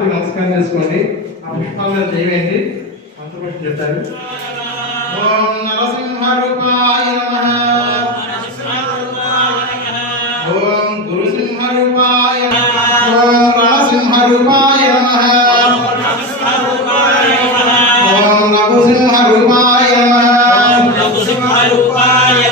నమస్కారం చేసుకోండి. ఆ పుష్పాలను చేయండి మంత్రపుష్పం చెప్తారు. ఓం నరసింహ రూపాయ నమః. ఓం గురుసింహ రూపాయ నమః. ఓం రణసింహ రూపాయ నమః. ఓం నభుసింహ రూపాయ నమః. ఓం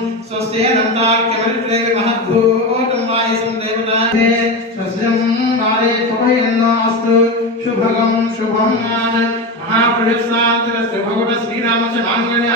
శుభం స్వస్తేనంతార్క్యమరిక్లేగ మహద్భూతం వాయసం దేవతానే స్వస్యం వారే త్వమయన్నాస్తు శుభగం శుభం మహాప్రజత్సాంతరస్య భగవత శ్రీరామస్య మాంగళ్య